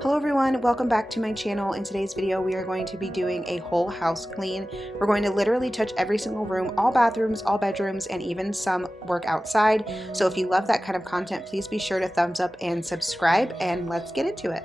Hello everyone, welcome back to my channel. In today's video, we are going to be doing a whole house clean. We're going to literally touch every single room, all bathrooms, all bedrooms, and even some work outside. So if you love that kind of content, please be sure to thumbs up and subscribe, and let's get into it.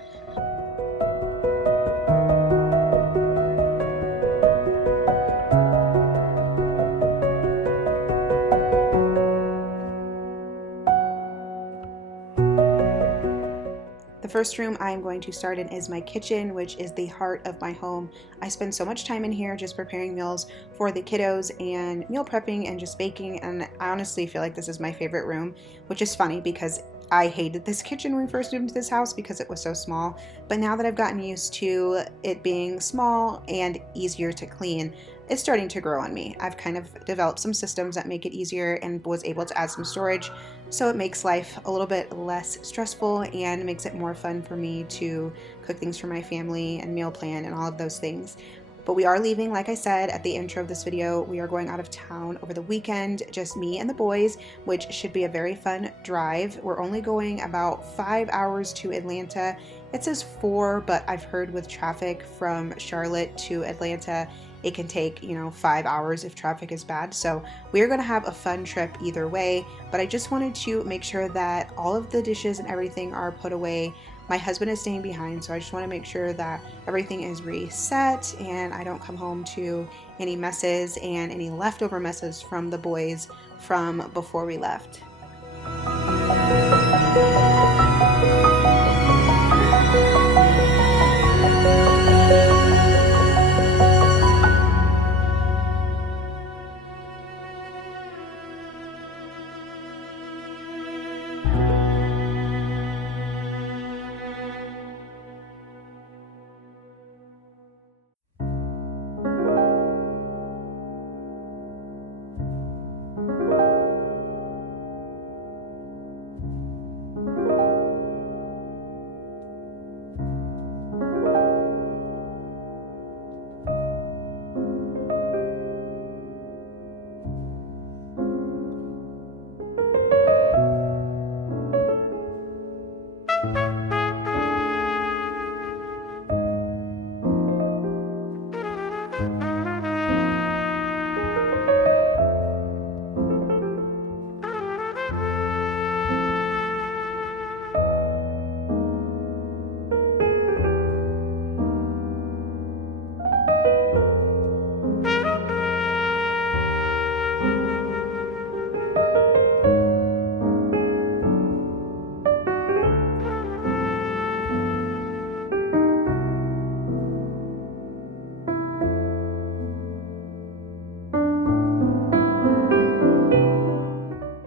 The first room I'm going to start in is my kitchen, which is the heart of my home. I spend so much time in here just preparing meals for the kiddos and meal prepping and just baking, and I honestly feel like this is my favorite room, which is funny because I hated this kitchen when we first moved into this house because it was so small, but now that I've gotten used to it being small and easier to clean, it's starting to grow on me. I've kind of developed some systems that make it easier and was able to add some storage, so it makes life a little bit less stressful and makes it more fun for me to cook things for my family and meal plan and all of those things. But we are leaving, like I said at the intro of this video. We are going out of town over the weekend, just me and the boys, which should be a very fun drive. We're only going about 5 hours to Atlanta. It says 4, but I've heard with traffic from Charlotte to Atlanta, it can take, 5 hours if traffic is bad. So we're going to have a fun trip either way, but I just wanted to make sure that all of the dishes and everything are put away. My husband is staying behind, so I just want to make sure that everything is reset and I don't come home to any messes and any leftover messes from the boys from before we left.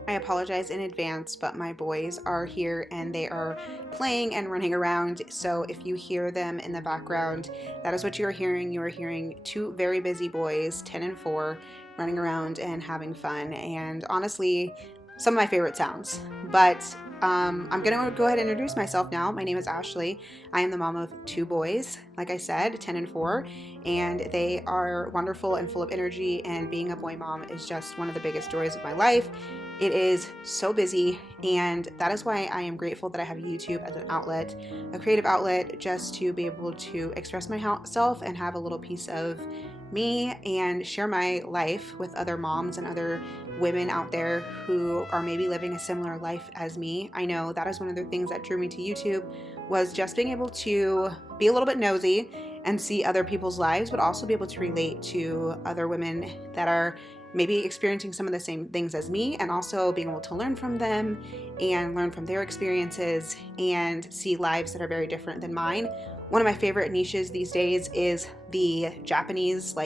I apologize in advance, but my boys are here and they are playing and running around. So if you hear them in the background, that is what you are hearing. You are hearing two very busy boys, 10 and 4, running around and having fun. And honestly, some of my favorite sounds. But I'm going to go ahead and introduce myself now. My name is Ashley. I am the mom of 2 boys, like I said, 10 and 4, and they are wonderful and full of energy, and being a boy mom is just one of the biggest joys of my life. It is so busy, and that is why I am grateful that I have YouTube as an outlet, a creative outlet, just to be able to express myself and have a little piece of me and share my life with other moms and other women out there who are maybe living a similar life as me. I know that is one of the things that drew me to YouTube, was just being able to be a little bit nosy and see other people's lives, but also be able to relate to other women that are maybe experiencing some of the same things as me, and also being able to learn from them and learn from their experiences and see lives that are very different than mine. One of my favorite niches these days is the Japanese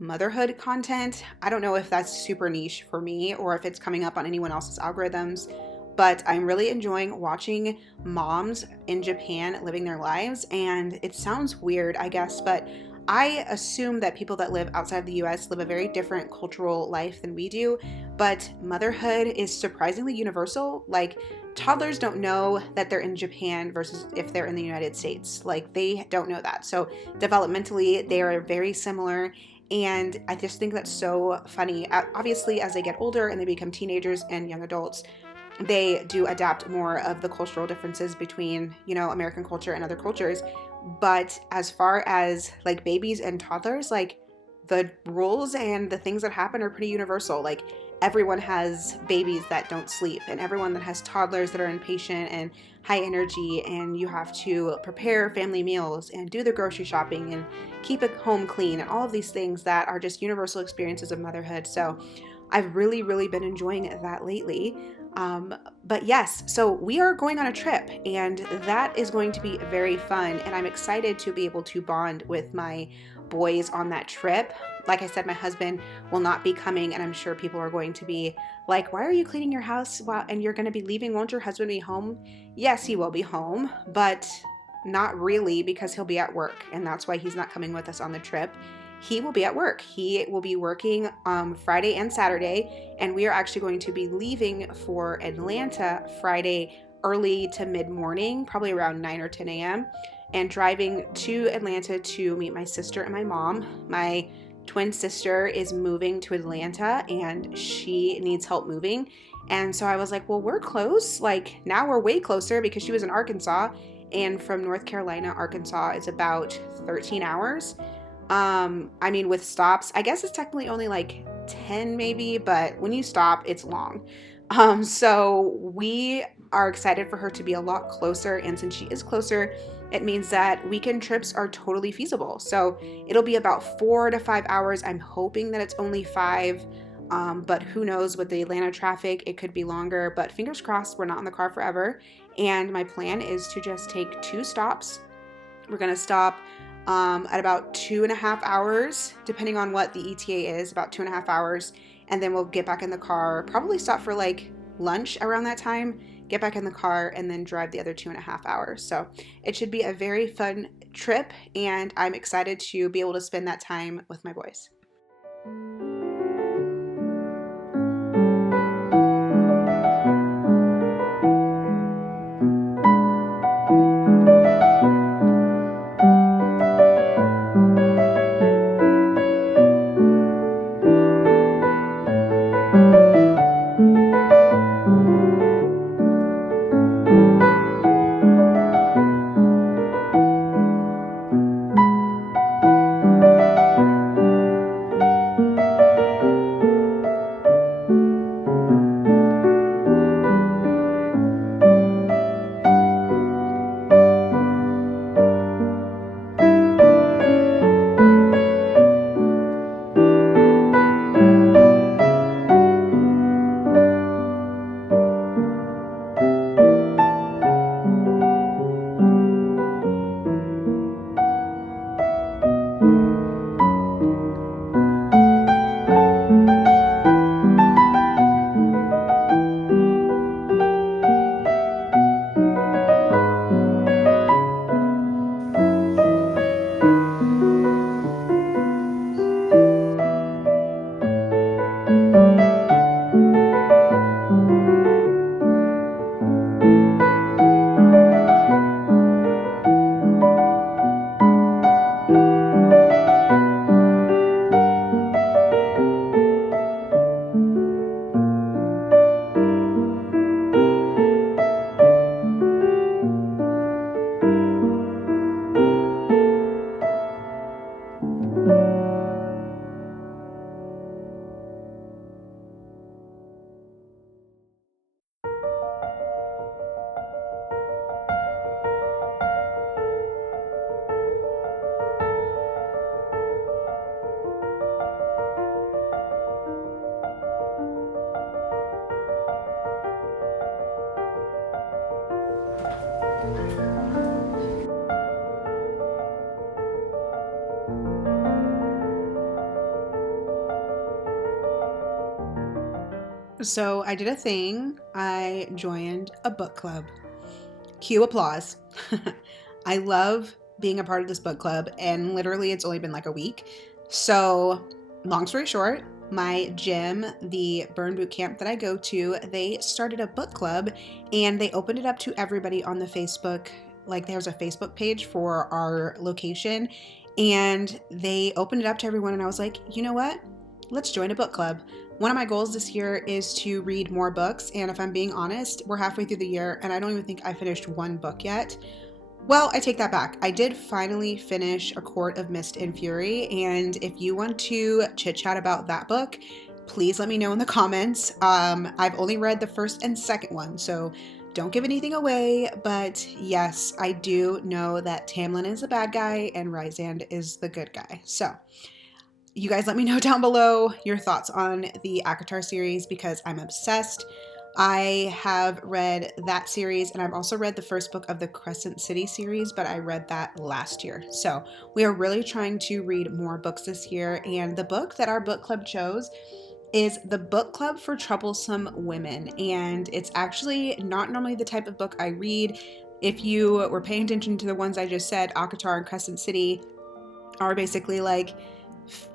motherhood content. I don't know if that's super niche for me or if it's coming up on anyone else's algorithms, but I'm really enjoying watching moms in Japan living their lives. And it sounds weird, I guess, but I assume that people that live outside the US live a very different cultural life than we do, but motherhood is surprisingly universal. Like, toddlers don't know that they're in Japan versus if they're in the United States. Like, they don't know that. So developmentally, they are very similar. And I just think that's so funny. Obviously, as they get older and they become teenagers and young adults, they do adapt more of the cultural differences between, American culture and other cultures. But as far as like babies and toddlers, like the rules and the things that happen are pretty universal. Like everyone has babies that don't sleep, and everyone that has toddlers that are impatient and high energy, and you have to prepare family meals and do the grocery shopping and keep a home clean and all of these things that are just universal experiences of motherhood. So I've really, really been enjoying that lately. But yes, so we are going on a trip, and that is going to be very fun. And I'm excited to be able to bond with my boys on that trip. Like I said, my husband will not be coming, and I'm sure people are going to be like, why are you cleaning your house and you're going to be leaving? Won't your husband be home? Yes, he will be home, but not really, because he'll be at work, and that's why he's not coming with us on the trip. He will be at work. He will be working Friday and Saturday, and we are actually going to be leaving for Atlanta Friday early to mid-morning, probably around 9 or 10 a.m., and driving to Atlanta to meet my sister and my mom. My twin sister is moving to Atlanta, and she needs help moving. And so I was like, well, we're close. Like, now we're way closer, because she was in Arkansas, and from North Carolina, Arkansas is about 13 hours. With stops, I guess it's technically only like 10 maybe, but when you stop, it's long. So we are excited for her to be a lot closer. And since she is closer, it means that weekend trips are totally feasible. So it'll be about 4 to 5 hours. I'm hoping that it's only 5. But who knows with the Atlanta traffic, it could be longer, but fingers crossed we're not in the car forever. And my plan is to just take 2 stops. We're going to stop at about 2.5 hours, depending on what the ETA is, about 2.5 hours. And then we'll get back in the car, probably stop for like lunch around that time, get back in the car, and then drive the other 2.5 hours. So it should be a very fun trip, and I'm excited to be able to spend that time with my boys. So I did a thing. I joined a book club. Cue applause. I love being a part of this book club, and literally it's only been like a week. So long story short, my gym, the Burn Boot Camp that I go to, they started a book club, and they opened it up to everybody on the Facebook. Like, there's a Facebook page for our location, and they opened it up to everyone, and I was like, you know what? Let's join a book club. One of my goals this year is to read more books, and if I'm being honest, we're halfway through the year and I don't even think I finished one book yet. Well, I take that back. I did finally finish A Court of Mist and Fury, and if you want to chit chat about that book, please let me know in the comments. I've only read the first and second one, so don't give anything away, but yes, I do know that Tamlin is the bad guy and Rysand is the good guy. So you guys let me know down below your thoughts on the ACOTAR series because I'm obsessed. I have read that series and I've also read the first book of the Crescent City series, but I read that last year. So we are really trying to read more books this year, and the book that our book club chose is The Book Club for Troublesome Women, and it's actually not normally the type of book I read. If you were paying attention to the ones I just said, ACOTAR and Crescent City are basically like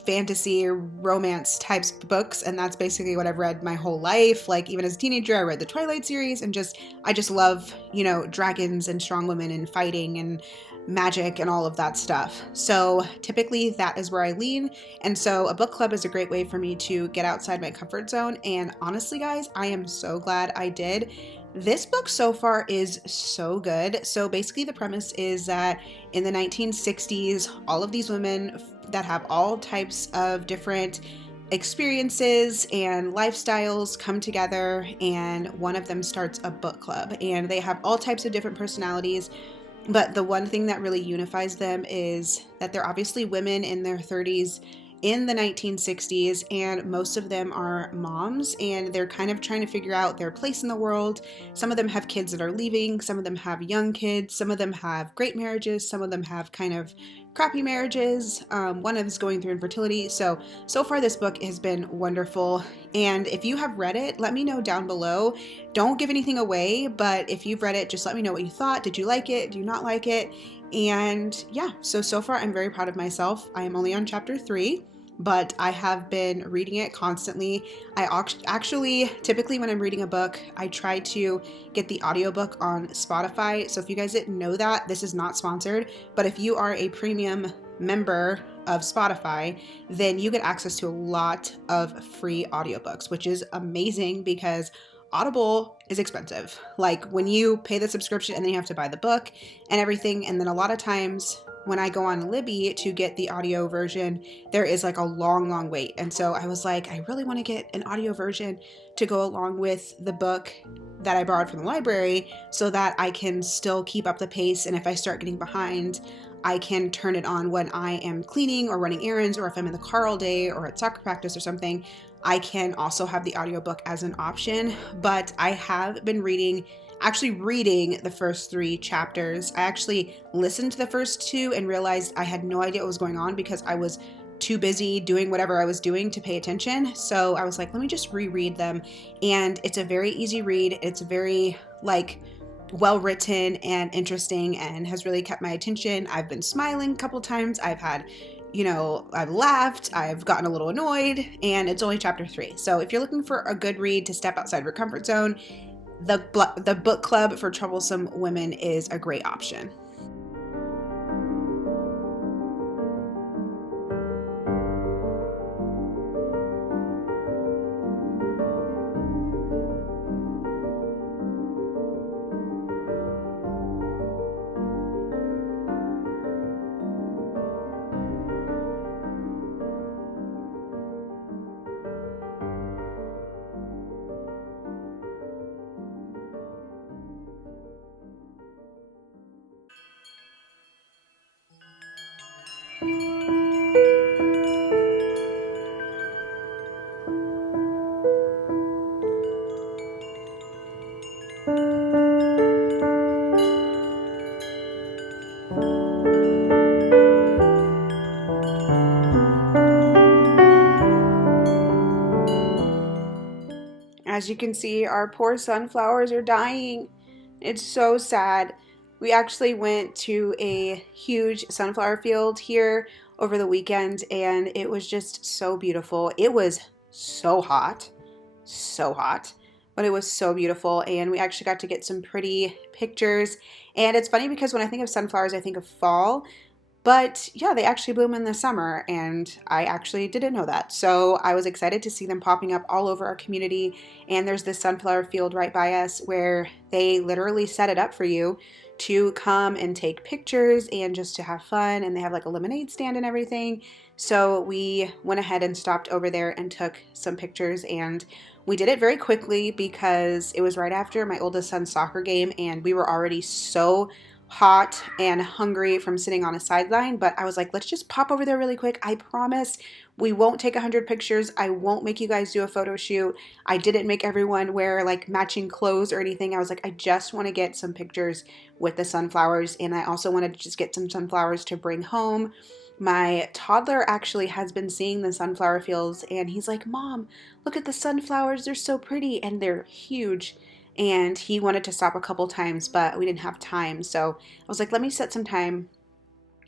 fantasy or romance types books, and that's basically what I've read my whole life. Like even as a teenager I read the Twilight series, and I just love, dragons and strong women and fighting and magic and all of that stuff. So typically that is where I lean, and so a book club is a great way for me to get outside my comfort zone. And honestly guys, I am so glad I did. This book so far is so good. So basically the premise is that in the 1960s, all of these women that have all types of different experiences and lifestyles come together, and one of them starts a book club, and they have all types of different personalities. But the one thing that really unifies them is that they're obviously women in their 30s in the 1960s, and most of them are moms, and they're kind of trying to figure out their place in the world. Some of them have kids that are leaving, some of them have young kids, some of them have great marriages, some of them have kind of crappy marriages. One of them is going through infertility. So far this book has been wonderful, and if you have read it, let me know down below. Don't give anything away, but if you've read it, just let me know what you thought. Did you like it? Do you not like it? And yeah, so far I'm very proud of myself. I am only on chapter 3, but I have been reading it constantly. I actually, typically when I'm reading a book, I try to get the audiobook on Spotify. So if you guys didn't know that, this is not sponsored, but if you are a premium member of Spotify, then you get access to a lot of free audiobooks, which is amazing because Audible is expensive. Like when you pay the subscription and then you have to buy the book and everything, and then a lot of times when I go on Libby to get the audio version, there is like a long wait. And so I was like, I really want to get an audio version to go along with the book that I borrowed from the library so that I can still keep up the pace. And if I start getting behind, I can turn it on when I am cleaning or running errands, or if I'm in the car all day or at soccer practice or something, I can also have the audiobook as an option. But I have been reading the first 3 chapters. I actually listened to the first 2 and realized I had no idea what was going on because I was too busy doing whatever I was doing to pay attention. So I was like, let me just reread them. And it's a very easy read. It's very well written and interesting and has really kept my attention. I've been smiling a couple times. I've laughed, I've gotten a little annoyed, and it's only chapter 3. So if you're looking for a good read to step outside your comfort zone, the Book Club for Troublesome Women is a great option. As you can see, our poor sunflowers are dying. It's so sad. We actually went to a huge sunflower field here over the weekend, and it was just so beautiful. It was so hot, but it was so beautiful, and we actually got to get some pretty pictures. And it's funny because when I think of sunflowers, I think of fall, But yeah, they actually bloom in the summer, and I actually didn't know that. So I was excited to see them popping up all over our community. And there's this sunflower field right by us where they literally set it up for you to come and take pictures and just to have fun. And they have like a lemonade stand and everything. So we went ahead and stopped over there and took some pictures. And we did it very quickly because it was right after my oldest son's soccer game, and we were already so hot and hungry from sitting on a sideline. But I was like, let's just pop over there really quick. I promise we won't take 100 pictures. I won't make you guys do a photo shoot. I didn't make everyone wear like matching clothes or anything. I was like, I just want to get some pictures with the sunflowers, and I also wanted to just get some sunflowers to bring home. My toddler actually has been seeing the sunflower fields, and he's like, Mom, look at the sunflowers. They're so pretty, and they're huge. And he wanted to stop a couple times, but we didn't have time. So I was like, let me set some time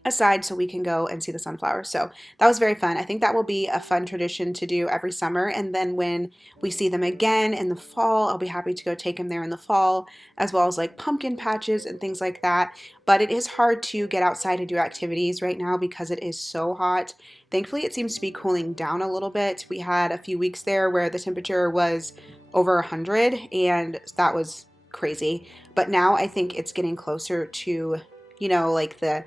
aside so we can go and see the sunflowers. So that was very fun. I think that will be a fun tradition to do every summer. And then when we see them again in the fall, I'll be happy to go take them there in the fall, as well as like pumpkin patches and things like that. But it is hard to get outside and do activities right now because it is so hot. Thankfully, it seems to be cooling down a little bit. We had a few weeks there where the temperature was over 100, and that was crazy. But now I think it's getting closer to, like the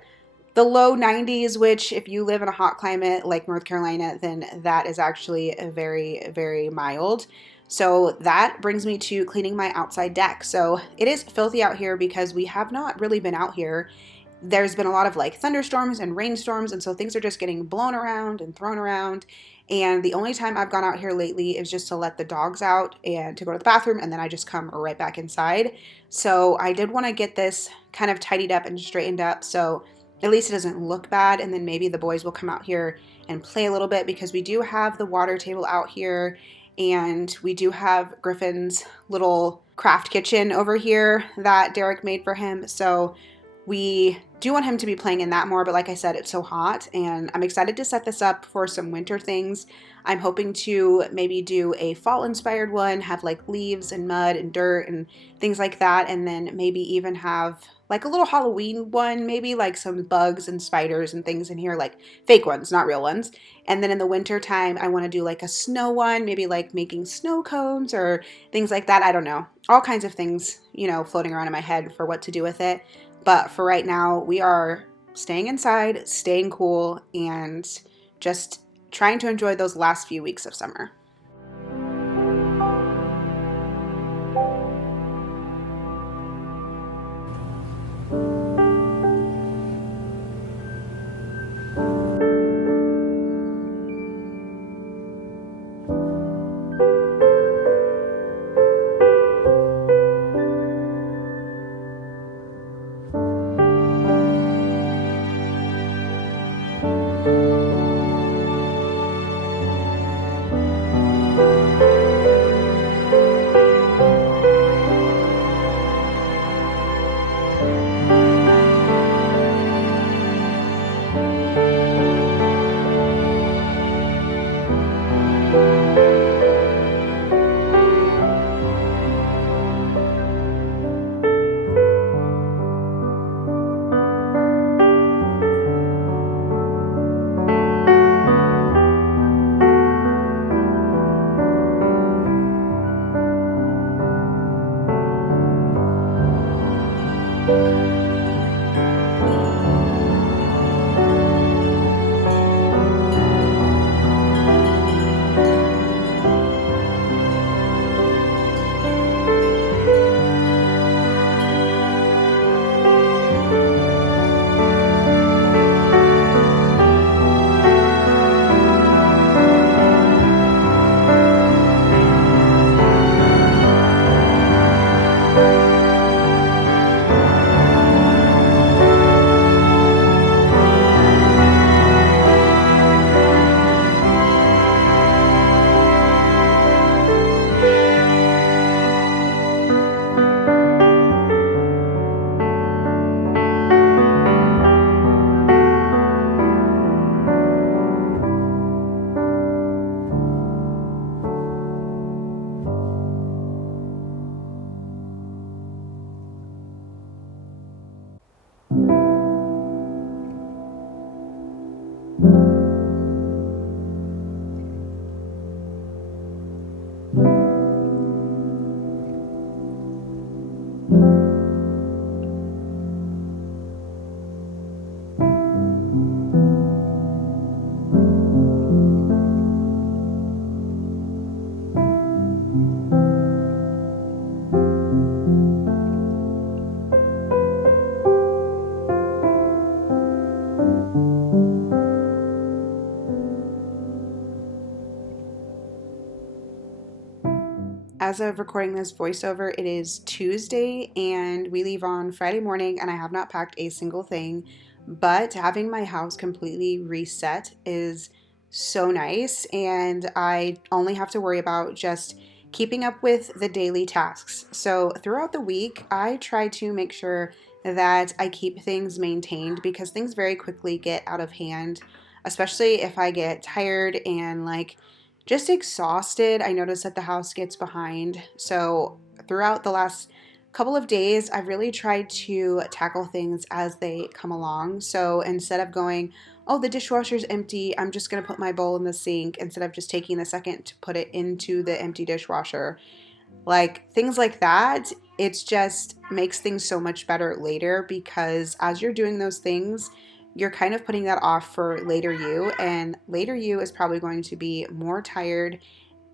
low 90s, which if you live in a hot climate like North Carolina, then that is actually a very, very mild. So that brings me to cleaning my outside deck. So it is filthy out here because we have not really been out here. There's been a lot of like thunderstorms and rainstorms, and so things are just getting blown around and thrown around. And the only time I've gone out here lately is just to let the dogs out and to go to the bathroom, and then I just come right back inside. So I did want to get this kind of tidied up and straightened up, so at least it doesn't look bad. And then maybe the boys will come out here and play a little bit, because we do have the water table out here, and we do have Griffin's little craft kitchen over here that Derek made for him. So we do want him to be playing in that more, but like I said, it's so hot, and I'm excited to set this up for some winter things. I'm hoping to maybe do a fall-inspired one, have like leaves and mud and dirt and things like that, and then maybe even have like a little Halloween one, maybe like some bugs and spiders and things in here, like fake ones, not real ones. And then in the winter time, I want to do like a snow one, maybe like making snow cones or things like that. I don't know. All kinds of things, floating around in my head for what to do with it. But for right now, we are staying inside, staying cool, and just trying to enjoy those last few weeks of summer. as of recording this voiceover, it is Tuesday and we leave on Friday morning, and I have not packed a single thing. But having my house completely reset is so nice, and I only have to worry about just keeping up with the daily tasks. So throughout the week, I try to make sure that I keep things maintained because things very quickly get out of hand, especially if I get tired and just exhausted. I notice that the house gets behind. So throughout the last couple of days, I've really tried to tackle things as they come along. So instead of going, oh, the dishwasher's empty, I'm just going to put my bowl in the sink instead of just taking the second to put it into the empty dishwasher. Like things like that, it's just makes things so much better later because as you're doing those things, you're kind of putting that off for later you, and later you is probably going to be more tired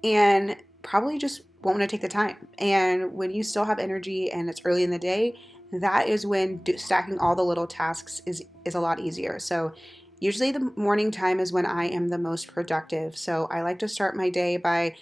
and probably just won't want to take the time. And when you still have energy and it's early in the day, that is when stacking all the little tasks is a lot easier. So usually the morning time is when I am the most productive. So I like to start my day by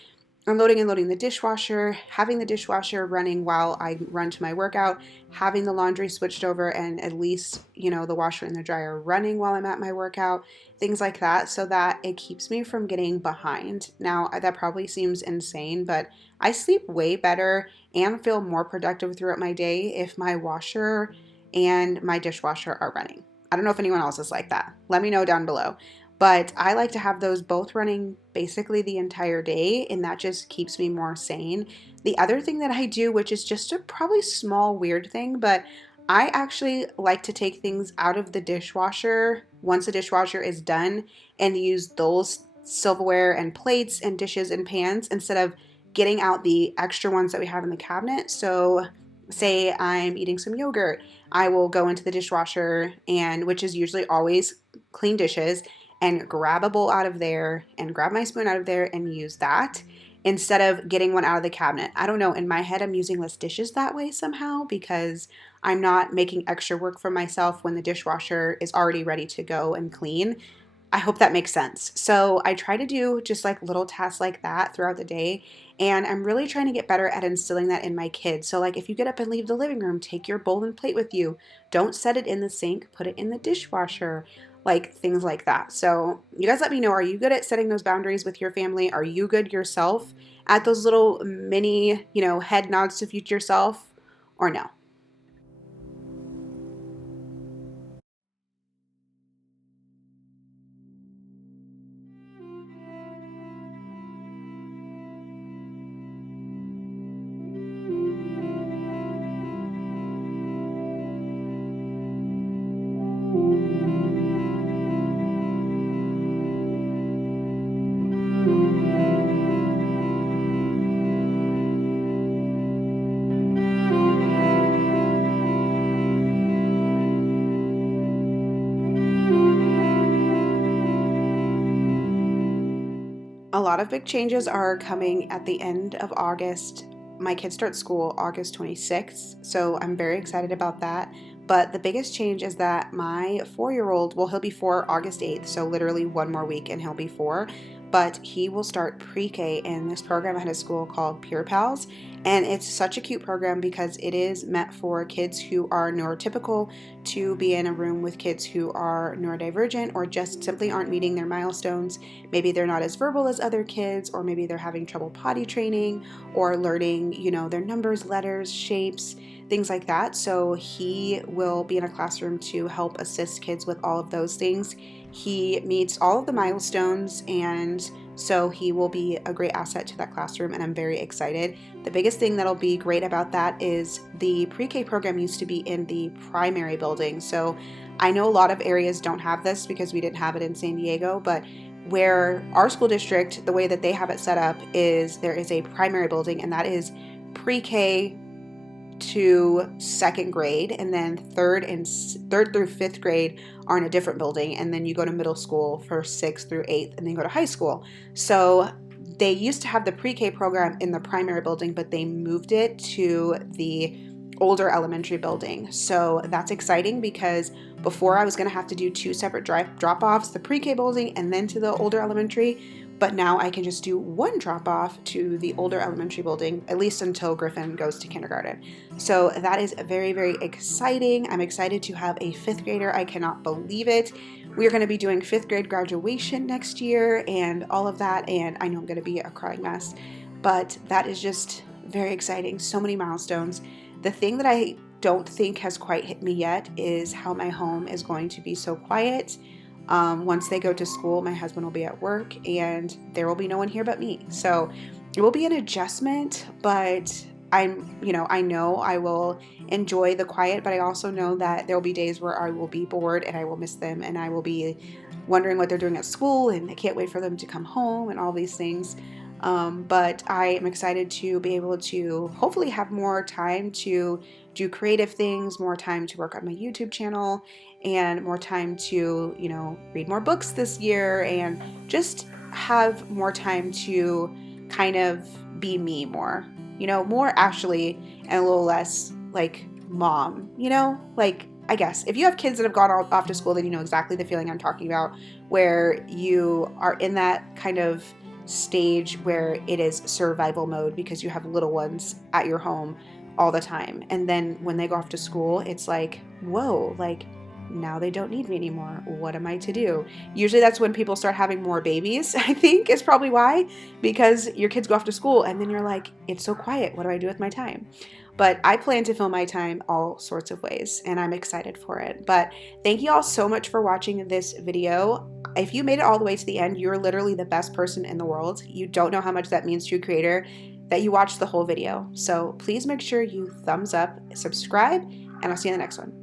unloading and loading the dishwasher, having the dishwasher running while I run to my workout, having the laundry switched over and at least, the washer and the dryer running while I'm at my workout, things like that, so that it keeps me from getting behind. Now, that probably seems insane, but I sleep way better and feel more productive throughout my day if my washer and my dishwasher are running. I don't know if anyone else is like that. Let me know down below. But I like to have those both running basically the entire day, and that just keeps me more sane. The other thing that I do, which is just a probably small weird thing, but I actually like to take things out of the dishwasher once the dishwasher is done and use those silverware and plates and dishes and pans instead of getting out the extra ones that we have in the cabinet. So say I'm eating some yogurt, I will go into the dishwasher, and which is usually always clean dishes, and grab a bowl out of there and grab my spoon out of there and use that instead of getting one out of the cabinet. I don't know, in my head I'm using less dishes that way somehow because I'm not making extra work for myself when the dishwasher is already ready to go and clean. I hope that makes sense. So I try to do just like little tasks like that throughout the day. And I'm really trying to get better at instilling that in my kids. So like if you get up and leave the living room, take your bowl and plate with you. Don't set it in the sink, put it in the dishwasher. Like things like that. So you guys let me know, are you good at setting those boundaries with your family? Are you good yourself at those little mini, head nods to future self, or no? A lot of big changes are coming at the end of August. My kids start school August 26th, so I'm very excited about that. But the biggest change is that my 4-year-old, well, he'll be 4 August 8th, so literally one more week and he'll be 4. But he will start pre-K in this program at his school called Pure Pals. And it's such a cute program because it is meant for kids who are neurotypical to be in a room with kids who are neurodivergent or just simply aren't meeting their milestones. Maybe they're not as verbal as other kids, or maybe they're having trouble potty training or learning, their numbers, letters, shapes, things like that. So he will be in a classroom to help assist kids with all of those things. He meets all of the milestones, and so he will be a great asset to that classroom, and I'm very excited. The biggest thing that'll be great about that is the pre-K program used to be in the primary building. So I know a lot of areas don't have this because we didn't have it in San Diego, but where our school district, the way that they have it set up is there is a primary building, and that is pre-K to second grade, and then third through fifth grade are in a different building, and then you go to middle school for 6th through 8th, and then go to high school. So they used to have the pre-K program in the primary building, but they moved it to the older elementary building. So that's exciting because before I was going to have to do 2 separate drop-offs, the pre-K building and then to the older elementary. but now I can just do one drop off to the older elementary building, at least until Griffin goes to kindergarten. So that is very, very exciting. I'm excited to have a 5th grader. I cannot believe it. We are going to be doing 5th grade graduation next year and all of that, and I know I'm going to be a crying mess, but that is just very exciting. So many milestones. The thing that I don't think has quite hit me yet is how my home is going to be so quiet. Once they go to school, my husband will be at work and there will be no one here but me. So it will be an adjustment, but I know I will enjoy the quiet, but I also know that there will be days where I will be bored and I will miss them and I will be wondering what they're doing at school and I can't wait for them to come home and all these things. But I am excited to be able to hopefully have more time to do creative things, more time to work on my YouTube channel, and more time to, read more books this year and just have more time to kind of be me more, more Ashley and a little less like mom, like I guess if you have kids that have gone off to school, then you know exactly the feeling I'm talking about, where you are in that kind of stage where it is survival mode because you have little ones at your home all the time. And then when they go off to school, it's like, whoa, like now they don't need me anymore. What am I to do? Usually that's when people start having more babies, I think is probably why, because your kids go off to school and then you're like, it's so quiet. What do I do with my time? But I plan to fill my time all sorts of ways and I'm excited for it. But thank you all so much for watching this video. If you made it all the way to the end, you're literally the best person in the world. You don't know how much that means to a creator that you watched the whole video. So please make sure you thumbs up, subscribe, and I'll see you in the next one.